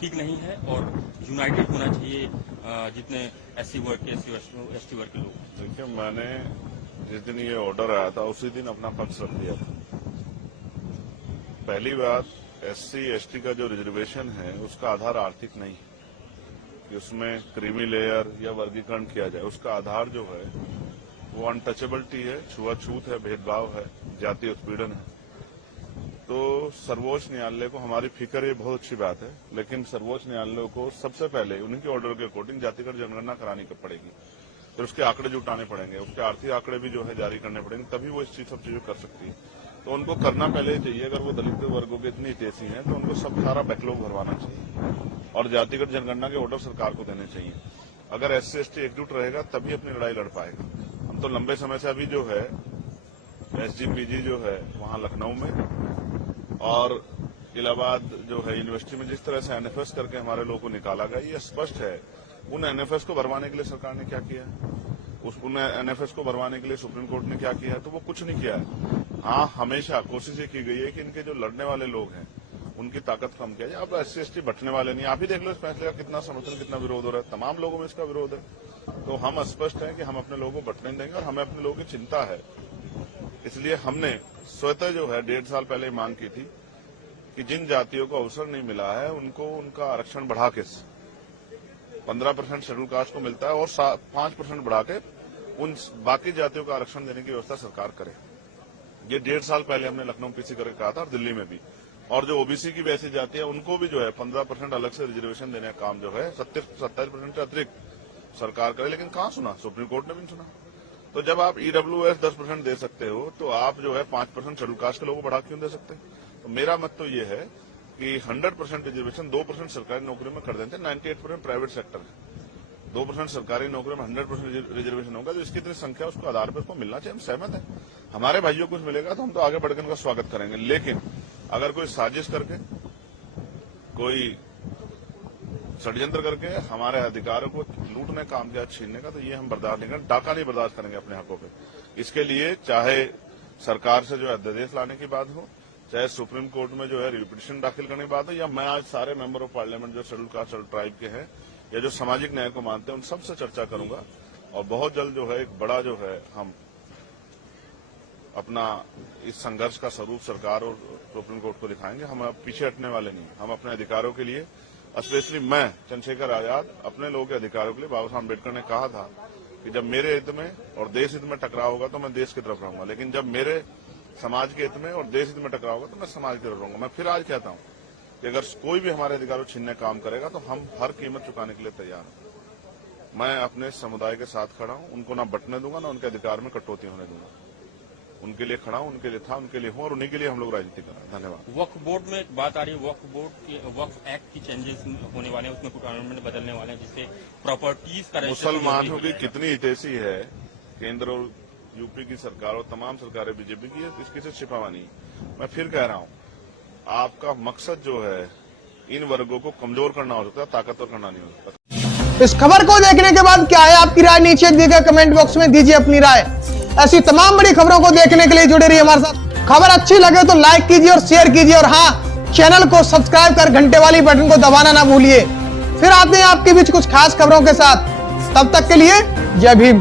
ठीक नहीं है और यूनाइटेड होना चाहिए जितने SC वर्ग के ST वर्ग के लोग। देखिए, मैंने जिस दिन ये ऑर्डर आया था उसी दिन अपना पक्ष रख दिया था। पहली बात, SC ST का जो रिजर्वेशन है उसका आधार आर्थिक नहीं है कि उसमें क्रीमी लेयर या वर्गीकरण किया जाए। उसका आधार जो है वो अनटचेबिलिटी है, छुआछूत है, भेदभाव है, जातीय उत्पीड़न है। तो सर्वोच्च न्यायालय को हमारी फिक्र, ये बहुत अच्छी बात है, लेकिन सर्वोच्च न्यायालय को सबसे पहले उन्हीं के ऑर्डर के अकॉर्डिंग जातिगत जनगणना करानी पड़ेगी। फिर उसके आंकड़े जुटाने पड़ेंगे, उसके आर्थिक आंकड़े भी जो है जारी करने पड़ेंगे, तभी वो इस चीज सब चीजें कर सकती है। तो उनको करना पहले चाहिए। अगर वो दलित वर्गों के इतनी हितैषी हैं तो उनको सब सारा बैकलॉग भरवाना चाहिए और जातिगत जनगणना के ऑर्डर सरकार को देने चाहिए। अगर SC ST एकजुट रहेगा तभी अपनी लड़ाई लड़ पाएगा। हम तो लंबे समय से अभी जो है SGPG जो है वहां लखनऊ में और इलाहाबाद जो है यूनिवर्सिटी में जिस तरह से NFS करके हमारे लोगों को निकाला गया, ये स्पष्ट है। उन NFS को भरवाने के लिए सरकार ने क्या किया, उन NFS को भरवाने के लिए सुप्रीम कोर्ट ने क्या किया है, तो वो कुछ नहीं किया है। हाँ, हमेशा कोशिश ये की गई है कि इनके जो लड़ने वाले लोग हैं उनकी ताकत कम किया जाए। अब SC ST बटने वाले नहीं, आप ही देख लो इस फैसले का कितना समर्थन, कितना विरोध हो रहा है। तमाम लोगों में इसका विरोध है। तो हम स्पष्ट है कि हम अपने लोगों को बटने नहीं देंगे और हमें अपने लोगों की चिंता है। इसलिए हमने स्वतः जो है 1.5 साल पहले मांग की थी कि जिन जातियों को अवसर नहीं मिला है उनको उनका आरक्षण बढ़ा के 15% शेड्यूल कास्ट को मिलता है और 5% बढ़ा के उन बाकी जातियों का आरक्षण देने की व्यवस्था सरकार करे। ये 1.5 साल पहले हमने लखनऊ PC करके कहा था और दिल्ली में भी। और जो OBC की वैसी जाति है उनको भी जो है 15% अलग से रिजर्वेशन देने का काम जो है 27% से अतिरिक्त सरकार करे, लेकिन कहाँ सुना, सुप्रीम कोर्ट ने भी नहीं सुना। तो जब आप EWS 10% दे सकते हो तो आप जो है 5% शेड्यूल कास्ट के लोगों को बढ़ा क्यों दे सकते? तो मेरा मत तो ये है कि 100% रिजर्वेशन 2% सरकारी नौकरी में कर देते हैं, 98% प्राइवेट सेक्टर है। 2% सरकारी नौकरी में 100% रिजर्वेशन होगा तो इसकी इतनी संख्या उसको आधार पर उसको मिलना चाहिए। हम सहमत हैं, हमारे भाइयों को कुछ मिलेगा तो हम तो आगे बढ़कर उनका स्वागत करेंगे। लेकिन अगर कोई साजिश करके, कोई षड्यंत्र करके हमारे अधिकारों को लूटने का काम किया, छीनने का, तो ये हम बर्दाश्त नहीं करेंगे। डाका नहीं बर्दाश्त करेंगे अपने हकों पे। इसके लिए चाहे सरकार से जो है अध्यादेश लाने की बात हो, चाहे सुप्रीम कोर्ट में जो है रिपिटिशन दाखिल करने की बात हो, या मैं आज सारे मेंबर ऑफ पार्लियामेंट जो शेड्यूल कास्ट शेड्यूल ट्राइब के हैं या जो सामाजिक न्याय को मानते हैं उन सबसे चर्चा करूंगा और बहुत जल्द जो है एक बड़ा जो है हम अपना इस संघर्ष का स्वरूप सरकार और सुप्रीम कोर्ट को दिखाएंगे। हम अब पीछे हटने वाले नहीं। हम अपने अधिकारों के लिए, स्पेशली मैं चंद्रशेखर आजाद, अपने लोगों के अधिकारों के लिए, बाबा साहब अम्बेडकर ने कहा था कि जब मेरे हित में और देश हित में टकराव होगा तो मैं देश की तरफ रहूंगा, लेकिन जब मेरे समाज के हित में और देश हित में टकराव होगा तो मैं समाज की तरफ रहूंगा। मैं फिर आज कहता हूं कि अगर कोई भी हमारे अधिकारों छीनने काम करेगा तो हम हर कीमत चुकाने के लिए तैयार हैं। मैं अपने समुदाय के साथ खड़ा हूं, उनको ना बटने दूंगा, ना उनके अधिकार में कटौती होने दूंगा। उनके लिए खड़ा हूं, उनके लिए था, उनके लिए हूं और उन्हीं के लिए हम लोग राजनीति कर रहे हैं। धन्यवाद। वक्फ बोर्ड में एक बात आ रही है, वक्फ एक्ट की चेंजेस होने वाले हैं, उसमें कुछ अमेंडमेंट बदलने वाले हैं जिससे प्रॉपर्टीज का मुसलमानों की कितनी हितैषी है केंद्र और यूपी की सरकार और तमाम सरकारें बीजेपी की है, इसकी से छिपावा नहीं। मैं फिर कह रहा हूं, आपका मकसद जो है इन वर्गों को कमजोर करना हो सकता है, ताकतवर करना नहीं हो सकता। इस खबर को देखने के बाद क्या है आपकी राय, नीचे दिए गए कमेंट बॉक्स में दीजिए अपनी राय। ऐसी तमाम बड़ी खबरों को देखने के लिए जुड़े रहिए हमारे साथ। खबर अच्छी लगे तो लाइक कीजिए और शेयर कीजिए और हाँ, चैनल को सब्सक्राइब कर घंटे वाली बटन को दबाना ना भूलिए। फिर आते हैं आपके बीच कुछ खास खबरों के साथ। तब तक के लिए जय भीम।